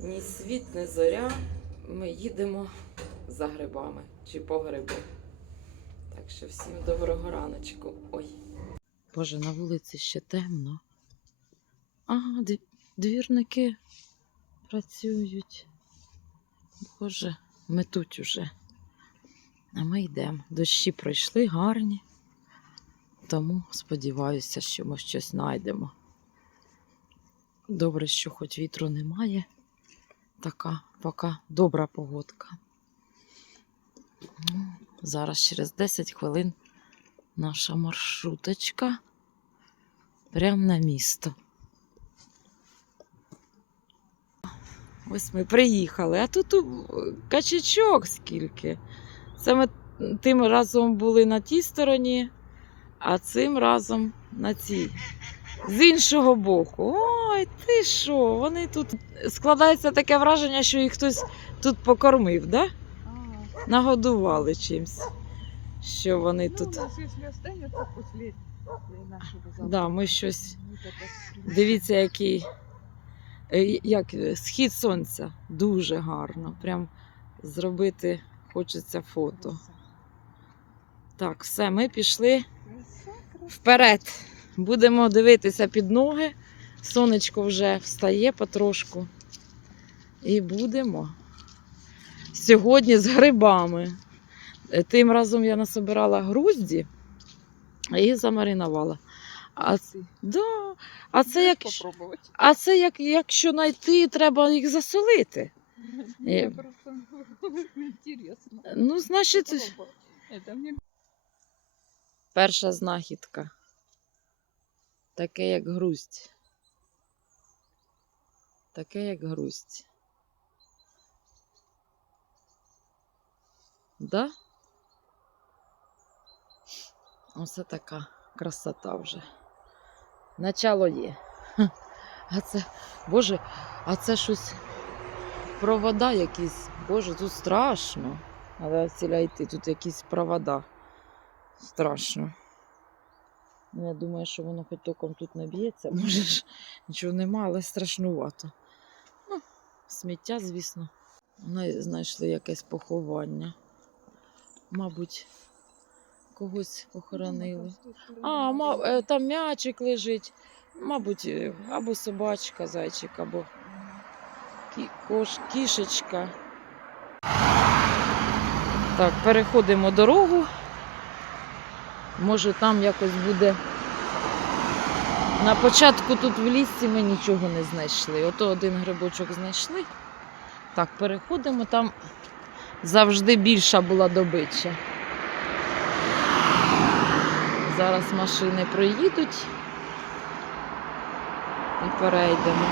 Ні світ, ні зоря. Ми їдемо за грибами чи по гриби. Так що всім доброго раночку. Ой. Боже, на вулиці ще темно. Ага, двірники працюють. Боже, метуть уже. А ми йдемо. Дощі пройшли гарні. Тому сподіваюся, що ми щось знайдемо. Добре, що хоч вітру немає. Така поки добра погодка. Ну, Зараз через 10 хвилин наша маршруточка прямо на місто. Ось ми приїхали, а тут качачок скільки. Це ми тим разом були на тій стороні, а цим разом на цій. З іншого боку. Ой, ти що? Вони тут складається таке враження, що їх хтось тут покормив, да? Нагодували чимсь. Що вони Ну, тут. у нас, Да, ми щось. Дивіться, який е, як е, схід сонця. Дуже гарно. Прям зробити хочеться фото. Так, все, ми пішли вперед. Будемо дивитися під ноги. Сонечко вже встає потрошку. І будемо. Сьогодні з грибами. Е, Тим разом я насобирала грузді і замаринувала. А, Ты да, а це як. А це як, якщо знайти, треба їх засолити. Мне просто интересно. Ну, значить, Попробовать. Перша знахідка. Таке, як грусть. Таке, як грусть. Да? Оце така красота вже. Начало є. А це, Боже, а це щось провода якісь. Боже, тут страшно. Але ціля йти, тут якісь провода. Страшно. Ну, я думаю, що воно хоч током тут не б'ється, може ж нічого нема, але страшнувато. Ну, сміття, звісно. Знайшли якесь поховання. Мабуть, когось похоронили. А, ма, е, там м'ячик лежить. Мабуть, е, або собачка, зайчик, або кош, кішечка. Так, переходимо дорогу. Може там якось буде. На початку тут в лісі ми нічого не знайшли. Ото один грибочок знайшли. Так, переходимо, там завжди більша була добича. Зараз машини проїдуть і перейдемо.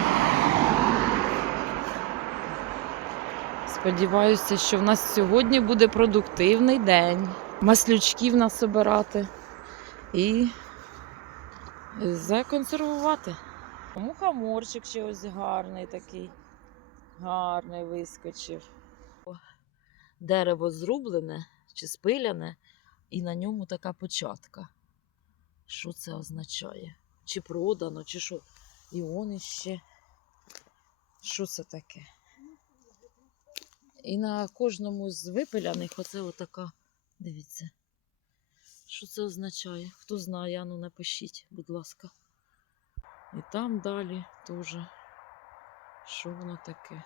Сподіваюся, що в нас сьогодні буде продуктивний день. Маслючків насобирати і законсервувати. Мухоморчик ще ось гарний такий. Гарний вискочив. Дерево зрублене чи спиляне, і на ньому така початка. Що це означає? Чи продано, чи що? І он іще. Що це таке? І на кожному з випиляних оце отака, дивіться. Що це означає? Хто знає, ану напишіть, будь ласка. І там далі теж. Що воно таке?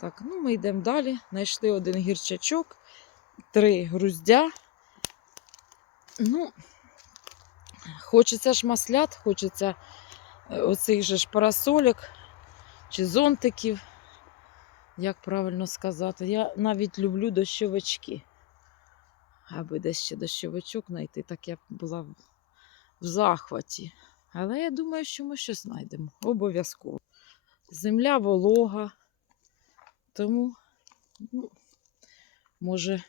Так, ну ми йдемо далі. Знайшли один гірчачок, три груздя. Ну, хочеться ж маслят, хочеться е, оцих же ж парасольок чи зонтиків. Як правильно сказати, я навіть люблю дощовички. Аби десь ще дощовичок знайти, так я б була в захваті. Але я думаю, що ми щось знайдемо. Обов'язково. Земля волога. Тому, ну, може,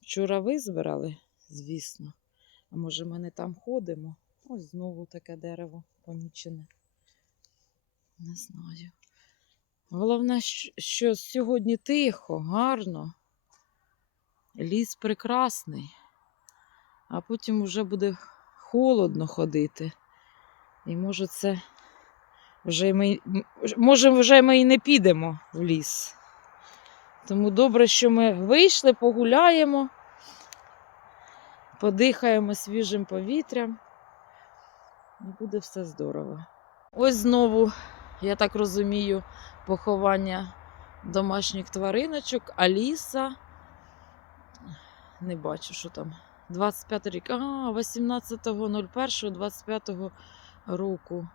вчора визбирали, звісно. А може, ми не там ходимо. Ось знову таке дерево помічене. Не знаю. Головне, що сьогодні тихо, гарно. Ліс прекрасний, а потім вже буде холодно ходити. І може це Вже ми, може, вже ми і не підемо в ліс. Тому добре, що ми вийшли, погуляємо, подихаємо свіжим повітрям. І буде все здорово. Ось знову, я так розумію, поховання домашніх твариночок, Аліса. Не бачу, що там. 25 рік. А, 18.01.25 року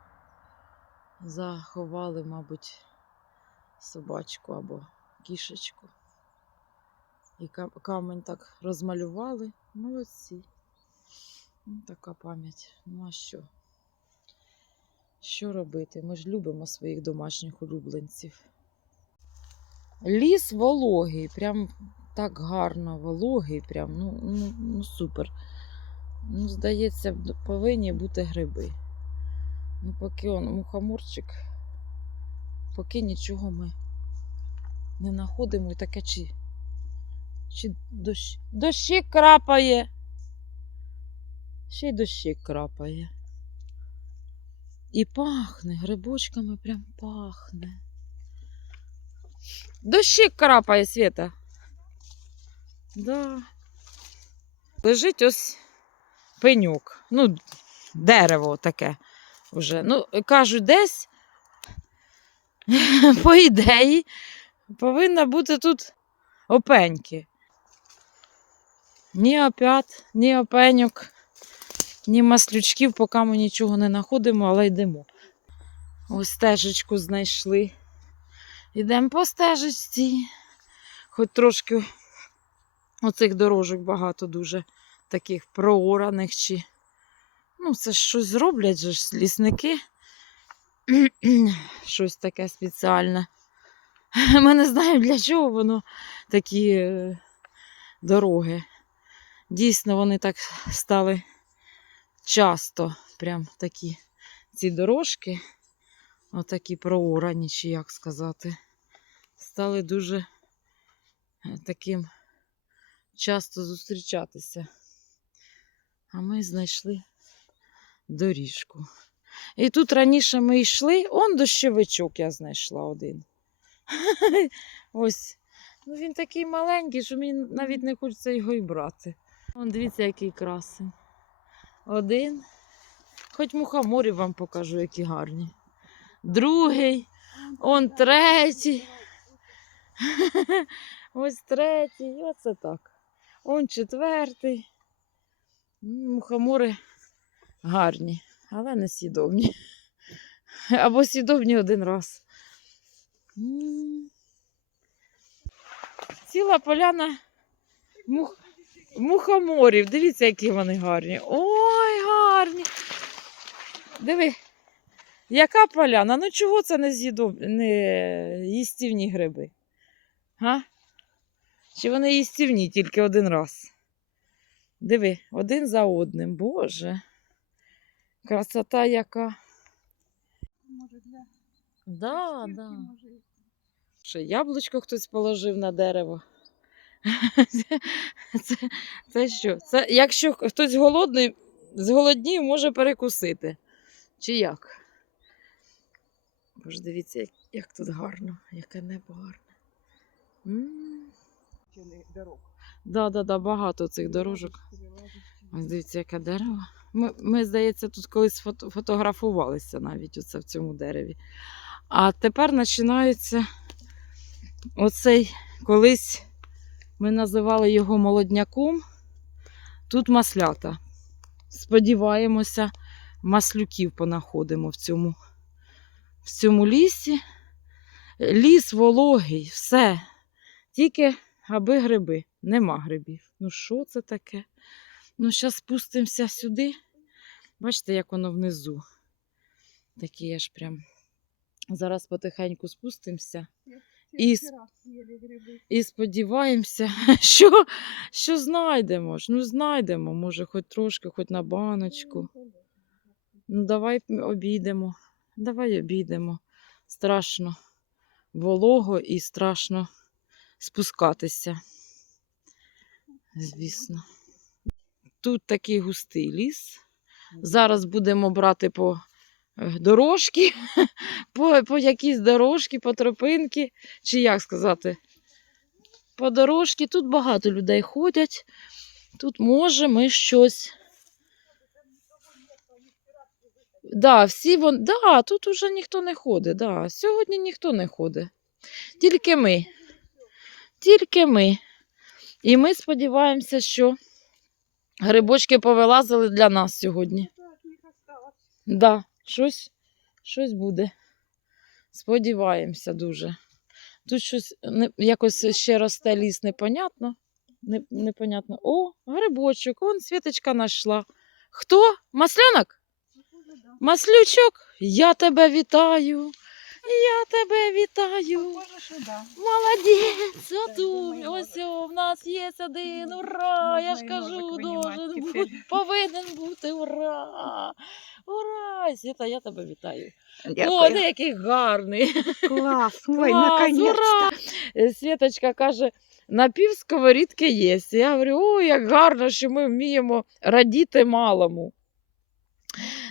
заховали, мабуть, собачку або кішечку. І камень так розмалювали. Молодці. Ну, така пам'ять. Ну а що? Що робити? Ми ж любимо своїх домашніх улюбленців. Ліс вологий, прям так гарно, вологий, прям, ну, ну, ну супер. Ну, здається, повинні бути гриби. Ну, поки он мухоморчик, поки нічого ми не знаходимо і таке чи, чи дощ, дощик крапає. Ще й дощик крапає. І пахне, грибочками прям пахне. Дощик крапає, Света. Да. Лежить ось пеньок. Ну, дерево таке вже. Ну, кажуть, десь, по ідеї, повинна бути тут опеньки. Ні опят, ні опеньок, ні маслючків, поки ми нічого не знаходимо, але йдемо. Ось стежечку знайшли. Йдемо по стежечці. Хоч трошки оцих дорожок багато дуже таких проораних чи. Ну, це ж щось зроблять же ж лісники. щось таке спеціальне. Ми не знаємо, для чого воно такі е, дороги. Дійсно, вони так стали часто, прям такі ці дорожки, отакі проорані, чи як сказати, стали дуже е, таким часто зустрічатися. А ми знайшли доріжку. І тут раніше ми йшли, он дощовичок я знайшла один. Ось. Ну він такий маленький, що мені навіть не хочеться його і брати. Вон дивіться, який красень. Один. Хоч мухоморів вам покажу, які гарні. Другий. Он третій. Ось третій. Оце так. Он четвертий. Мухомори гарні, але не сідовні. Або сідовні один раз. Ціла поляна мух... мухоморів. Дивіться, які вони гарні. Ой, гарні. Диви, яка поляна? Ну чого це не, з'їдоб... не їстівні гриби? Га? Чи вони їстівні тільки один раз? Диви, один за одним. Боже. Красота яка. Може для Да, шкірки, да. може, і Ще яблучко хтось положив на дерево. Це, це що? Це якщо хтось голодний, зголоднів, може перекусити. Чи як? Боже, дивіться, як, як тут гарно, яке небо гарне. М. не дорог. Да, да, да, багато цих дорожок. Ось дивіться, яке дерево. Ми, ми, здається, тут колись фото, фотографувалися навіть оце в цьому дереві. А тепер починається оцей колись ми називали його молодняком. Тут маслята. Сподіваємося, маслюків понаходимо в цьому, в цьому лісі. Ліс вологий, все. Тільки аби гриби. Нема грибів. Ну що це таке? Ну, зараз спустимося сюди. Бачите, як воно внизу. Такі аж прям. Зараз потихеньку спустимося І і сподіваємося, що, що знайдемо ж. Ну, знайдемо, може, хоч трошки, хоч на баночку. Ну, давай обійдемо. Давай обійдемо. Страшно волого і страшно спускатися. Звісно. Тут такий густий ліс. Зараз будемо брати по е, дорожки, по, по якісь дорожки, по тропинки, чи як сказати, по дорожки. Тут багато людей ходять. Тут може ми щось. Да, всі вон... да, тут уже ніхто не ходить. Да. Сьогодні ніхто не ходить. Тільки ми. Тільки ми. І ми сподіваємося, що грибочки повилазили для нас сьогодні. Так. Да, щось, щось буде. Сподіваємося дуже. Тут щось не, якось ще росте ліс непонятно. Не, непонятно. О, грибочок, он Світочка знайшла. Хто? Маслянок? Маслючок, я тебе вітаю. Я тебе вітаю. Молодець, думаю, ось о, в нас є один, ура! Я ж кажу, должен бути, повинен бути, ура! Ура! Світа, я тебе вітаю. О, ти який гарний. Клас, ой, Клас, ура! Світочка каже, на пів сковорідки є. Я говорю, о, як гарно, що ми вміємо радіти малому.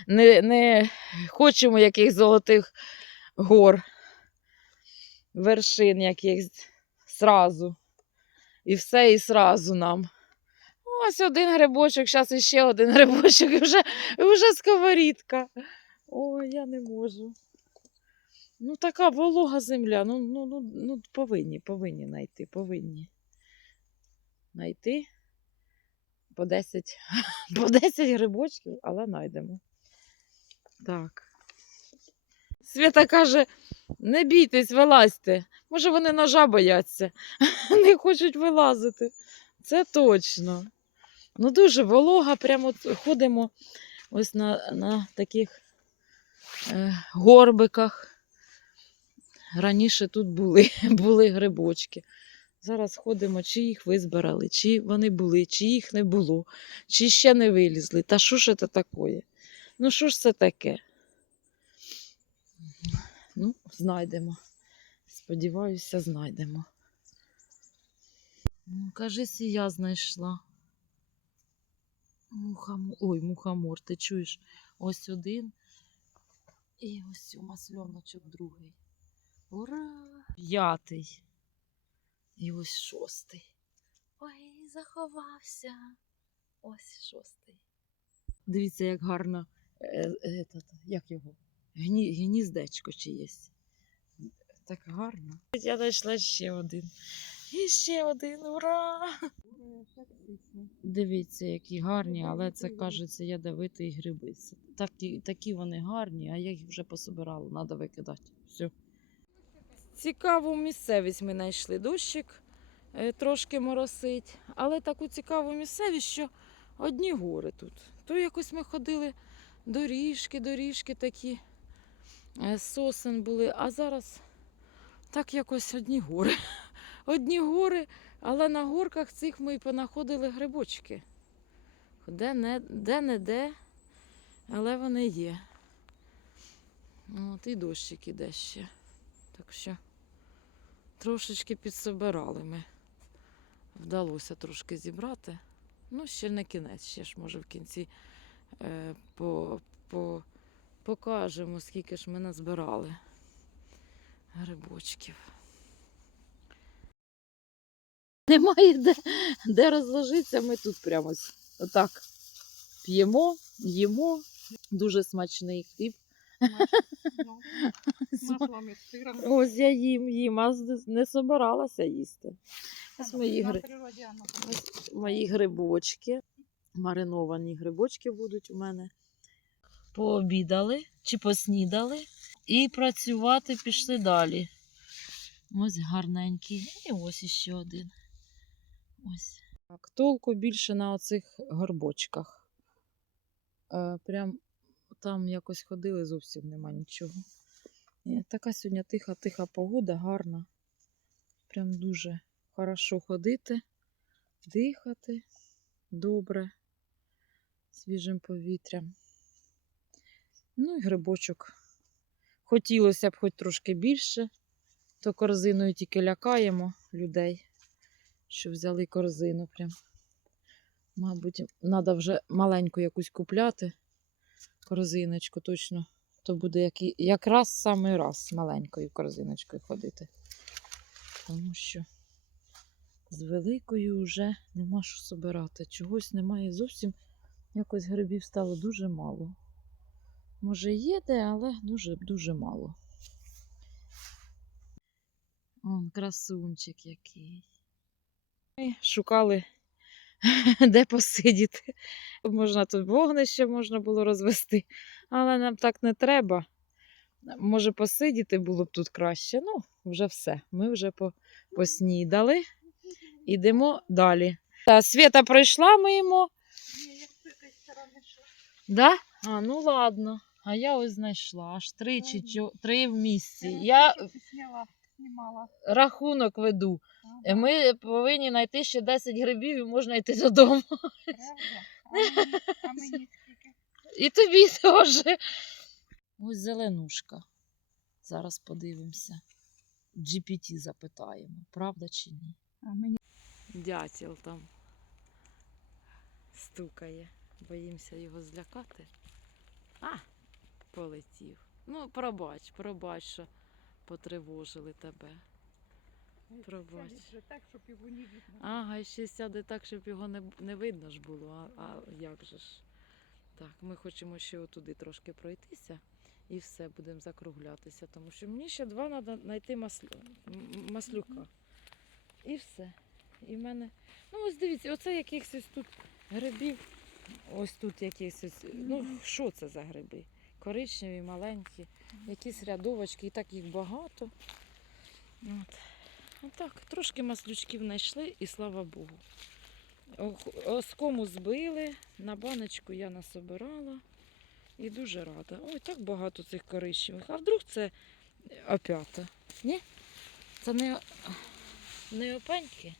Не, не хочемо яких золотих гор, вершин якихось сразу. І все і сразу нам. Ось один грибочок, зараз іще один грибочок, і вже, вже сковорідка. Ой, я не можу. Ну, така волога земля. Ну, ну, ну, ну повинні, повинні знайти, повинні. Знайти по 10, по 10 грибочків, але знайдемо. Так. Свята каже: не бійтесь, вилазьте. Може, вони ножа бояться, не хочуть вилазити. Це точно. Ну, дуже волога, прямо ходимо ось на, на таких е, горбиках. Раніше тут були, були грибочки. Зараз ходимо, чи їх визбирали, чи вони були, чи їх не було, чи ще не вилізли. Та що ж це таке? Ну, що ж це таке? Ну, знайдемо. Сподіваюся, знайдемо. Ну, кажись, і я знайшла. Мухамор. Ой, мухомор, ти чуєш? Ось один. І ось у масльоночок другий. Ура! П'ятий. І ось шостий. Ой, заховався. Ось шостий. Дивіться, як гарно. Е, е, этот, як його? Гні, гніздечко чиєсь. Так гарно. Я знайшла ще один. І ще один. Ура! Дивіться, які гарні, але це кажеться ядовитий гриби. Такі, такі вони гарні, а я їх вже пособирала, треба викидати. Все. Цікаву місцевість ми знайшли. Дощик е, трошки моросить, але таку цікаву місцевість, що одні гори тут. То якось ми ходили доріжки, доріжки такі, сосен були, а зараз так якось одні гори. Одні гори, але на горках цих ми й понаходили грибочки. Де не де, не де, але вони є. От і дощик іде ще. Так що трошечки підсобирали ми. Вдалося трошки зібрати. Ну, ще не кінець, ще ж може в кінці е, по, по, покажемо, скільки ж ми назбирали грибочків. Немає де, де розложитися, ми тут прямо отак п'ємо, їмо. Дуже смачний хліб. Ось я їм, їм, а не собиралася їсти. Ось мої, гри... ось мої грибочки. Мариновані грибочки будуть у мене. Пообідали чи поснідали і працювати пішли далі. Ось гарненький. І ось іще один. Ось. Так, толку більше на оцих горбочках. Е, прям там якось ходили, зовсім нема нічого. Е, Така сьогодні тиха-тиха погода, гарна. Прям дуже хорошо ходити, дихати добре, свіжим повітрям. Ну і грибочок. Хотілося б хоч трошки більше, то корзиною тільки лякаємо людей, що взяли корзину прям. Мабуть, треба вже маленьку якусь купляти корзиночку, точно то буде як, якраз самий раз з маленькою корзиночкою ходити. Тому що з великою вже нема що собирати. Чогось немає зовсім. Якось грибів стало дуже мало. Може, є де, але дуже, дуже мало. Он красунчик який. Ми шукали, де посидіти. Можна тут вогнище можна було розвести, але нам так не треба. Може, посидіти було б тут краще. Ну, вже все. Ми вже по, поснідали. Ідемо далі. Та, Свята пройшла мимо. Ні, я з цієї сторони. Да? А, ну ладно. А я ось знайшла аж три чи чо- три в місці. Я рахунок веду. Е, Ми повинні знайти ще 10 грибів і можна йти додому. А мені, а мені скільки? І тобі теж. Ось зеленушка. Зараз подивимося. GPT запитаємо, правда чи ні? А мені Дятел там стукає. Боїмося його злякати. А, полетів. Ну, пробач, пробач, що потривожили тебе. Пробач. так, щоб його не видно. Ага, і ще сяде так, щоб його не, не видно ж було. А, а як же ж? Так, ми хочемо ще отуди трошки пройтися і все, будемо закруглятися, тому що мені ще два треба знайти маслю, маслюка. І все. І в мене. Ну, ось дивіться, оце якихось тут грибів. Ось тут якісь. Ну, що це за гриби? Коричневі, маленькі, якісь рядовочки, і так їх багато. От. Отак, трошки маслючків знайшли і слава Богу. Оскому збили, на баночку я насобирала і дуже рада. Ой, так багато цих коричневих. А вдруг це опята? Ні? Це не, не опеньки?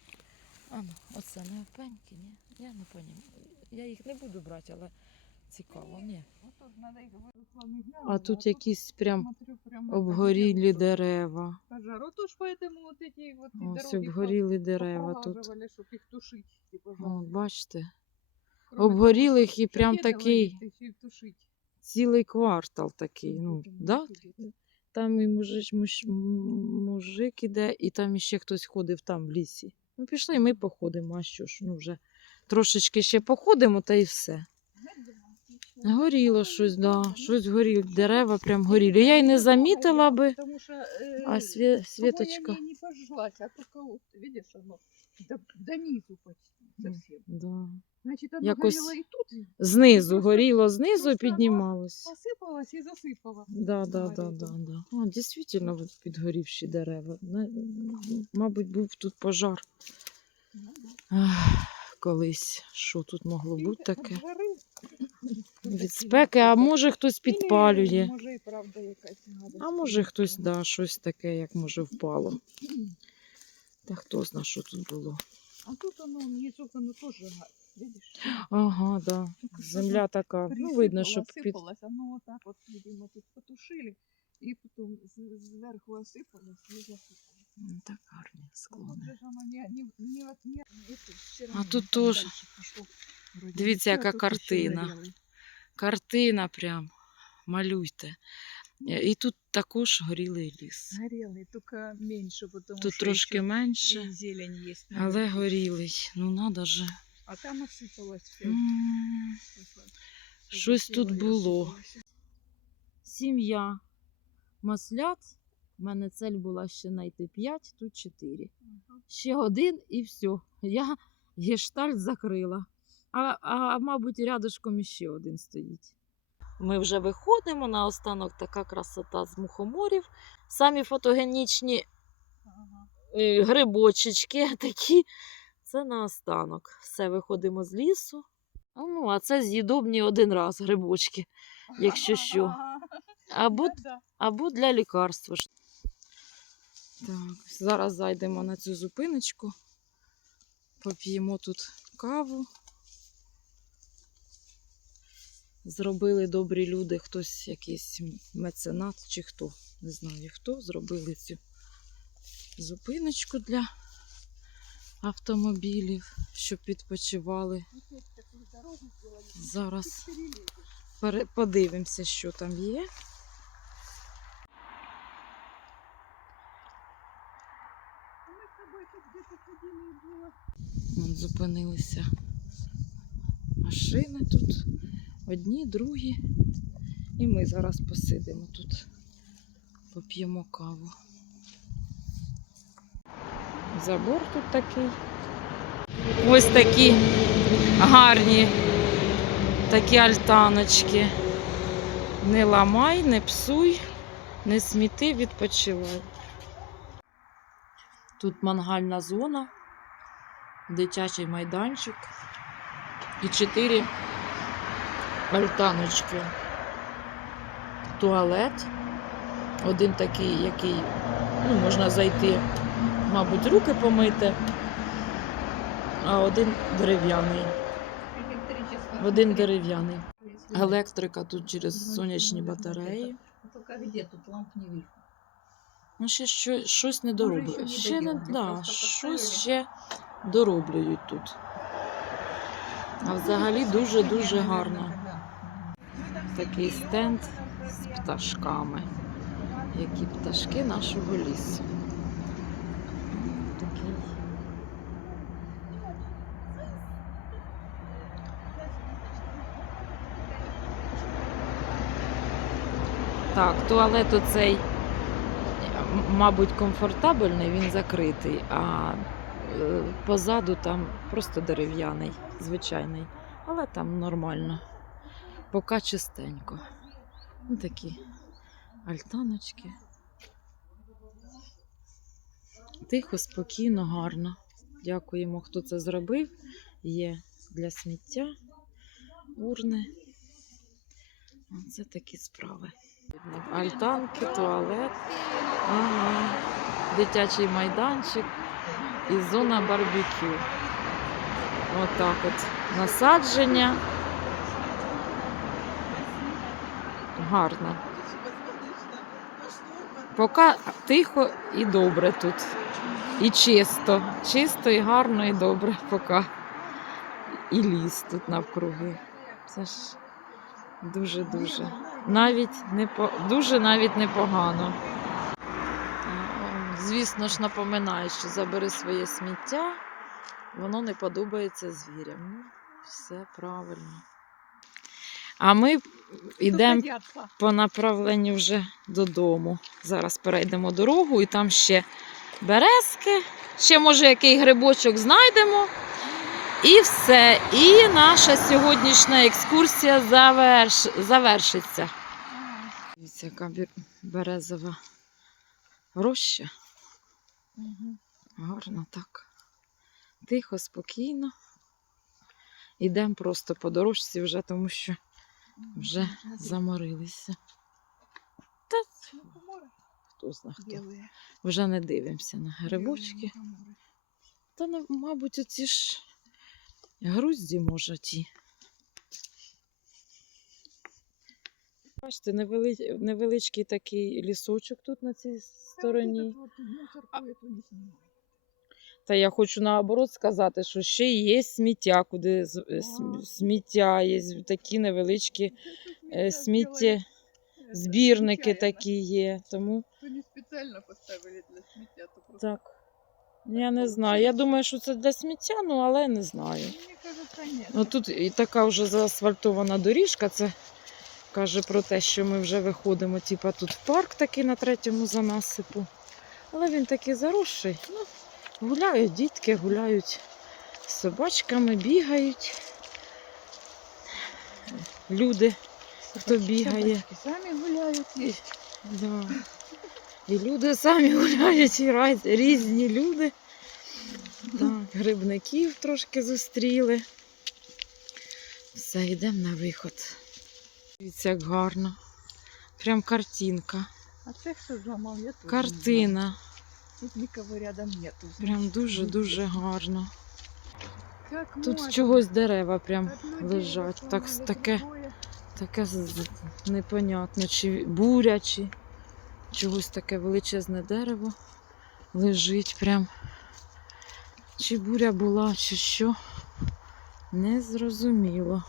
А ну, оце не опеньки, ні? Я не пам'ятаю. Я їх не буду брати, але цікаво, ні. А тут якісь прям обгорілі дерева. Пожар. Ото поэтому вот эти вот Ось обгоріли дерева тут. щоб їх тушить. Типу, бачите, Кроме обгорілих і прям такий ловити, ще й тушить. цілий квартал такий. Ну, да? Там і мужич, муж, м- мужик іде, і там іще хтось ходив там в лісі. Ну, пішли, і ми походимо, а що ж, ну вже трошечки ще походимо, та й все. Горіло щось, да, щось горіло, дерева прям горіли. Я й не замітила би, Потому что, э, а свє, того світочка. я не, не пожглась, а только вот, видишь, оно до, до низу почти совсем. Да. Значит, оно Якось горело и тут, Знизу Просто- горіло, знизу просто піднімалось. посыпалось и засыпало. Да, да, да, Горіло. да, да. О, дійсно от підгорівші дерева. На- Мабуть, був тут пожар. Ну, да. Ах, колись. Що тут могло И бути от таке? жары Від такие спеки, а вот. може хтось Или, підпалює. Може, і правда якась гадость. А може хтось, да, щось таке, як може впало. Та хто зна, що тут було. А тут оно, внизу оно тоже, га- видишь? Ага, да. Только Земля така. Ну, видно, що Присипало, під. осипалось, Оно вот так вот, видимо, тут потушили, и потом з- зверху осыпалось и засыпало. М, Так гарні А вот склони. же ж оно не, не, не, от- не, это всё А равно тут там тоже. дальше пошло. Вроде Дивіться, ничего, яка а тут ещё картина. горелый. Картина прям. Малюйте. Е, І тут також горілий ліс. Горелый, только меньше, потому Тут что трошки ещё менше, и зелень есть. але наверху. горілий. Ну, надо же. А там осыпалось все. М, щось тут було. Сім'я. Маслят. У мене цель була ще знайти 5, тут 4. Ще один і все. Я гештальт закрила. А, а мабуть, рядышком іще один стоїть. Ми вже виходимо на останок така красота з мухоморів. Самі фотогенічні е, грибочечки такі. Це на останок. Все, виходимо з лісу. Ну, а це з'їдобні один раз грибочки, якщо що. Або, або для лікарства. Так, зараз зайдемо на цю зупиночку. Поп'ємо тут каву. зробили добрі люди, хтось якийсь меценат чи хто, не знаю хто, зробили цю зупиночку для автомобілів, щоб відпочивали. Зараз подивимося, що там є. Вон зупинилися машини тут. Одні, другі. І ми зараз посидимо тут, поп'ємо каву. Забор тут такий. Ось такі гарні такі альтаночки. Не ламай, не псуй, не сміти, відпочивай. Тут мангальна зона, дитячий майданчик і чотири альтаночки. Туалет. Один такий, який ну, можна зайти, мабуть, руки помити, а один дерев'яний. Один дерев'яний. Електрика тут через сонячні батареї. Где тут ламп не. Ну, ще що, щось не дороблюють. ще не, да, щось ще дороблюють тут. А взагалі дуже-дуже гарно. Такий стенд з пташками. Які пташки нашого лісу. Так, туалет оцей, мабуть, комфортабельний, він закритий, а е, позаду там просто дерев'яний, звичайний. Але там нормально. Поки чистенько. Ну, такі альтаночки. Тихо, спокійно, гарно. Дякуємо, хто це зробив. Є для сміття, урни. Оце такі справи. Альтанки, туалет, ага. дитячий майданчик і зона барбекю. Отак от. Насадження. Гарно. Поки тихо і добре тут. І чисто. Чисто і гарно, і добре поки. І ліс тут навкруги. Це ж дуже-дуже. Навіть не по... дуже навіть непогано. Звісно ж, напоминаю, що забери своє сміття, воно не подобається звірям. Все правильно. А ми йдемо по направленню вже додому. Зараз перейдемо дорогу і там ще березки. Ще, може, який грибочок знайдемо. І все. І наша сьогоднішня екскурсія заверш... завершиться. Дивіться, яка березова роща. Гарно так. Тихо, спокійно. Йдемо просто по дорожці вже, тому що вже заморилися. Та хто зна хто. Вже не дивимося на грибочки. Та, ну, мабуть, оці ж грузді, може, ті. Бачите, невеличкий такий лісочок тут на цій стороні. Та я хочу наоборот сказати, що ще є сміття, куди сміття, є такі невеличкі сміття, збірники такі є. Тому То не специально поставили для сміття, то просто. так. Я не знаю. Я думаю, що це для сміття, ну але не знаю. Нет. Ну тут і така вже заасфальтована доріжка. Це каже про те, що ми вже виходимо. Типа тут парк такий на третьому занасипу. Але він такий заросший. Ну, гуляють дітки, гуляють з собачками, бігають. Люди, хто бігає. Собачки Самі гуляють. І, да. і люди самі гуляють, і різні люди. Так, грибників трошки зустріли. Все, йдемо на виход. Дивіться, як гарно. Прям картинка. А це хто зламав? Я не знаю. Картина. Тут нікого рядом нету. Прям дуже-дуже гарно. Как Тут можно? чогось дерева прям Одно лежать. Так, таке, таке непонятно, чи буря, чи чогось таке величезне дерево лежить прям. Чи буря була, чи що. Незрозуміло.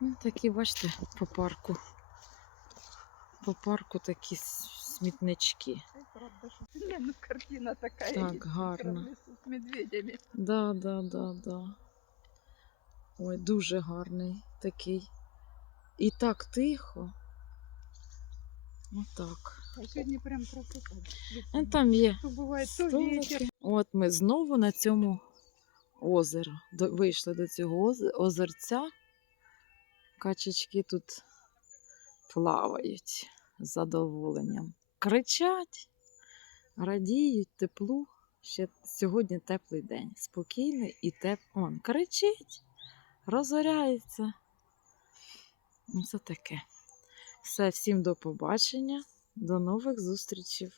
Ну, такі, бачите, по парку. По парку такі смітнички. Ну картина така. Так, лісу з медведями. Да, да, да, да. Ой, дуже гарний такий. І так тихо. Отак. А сьогодні прям красота. Ну, там є То буває то вітер. От ми знову на цьому озеро. Вийшли до цього озерця. Качечки тут плавають з задоволенням. Кричать, радіють теплу. Ще сьогодні теплий день. Спокійний і теплий. Он кричить, розоряється. Ну, Це таке. Все, всім до побачення, до нових зустрічей.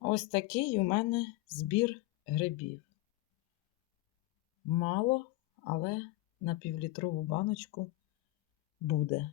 Ось такий у мене збір грибів. Мало, але на півлітрову баночку буде.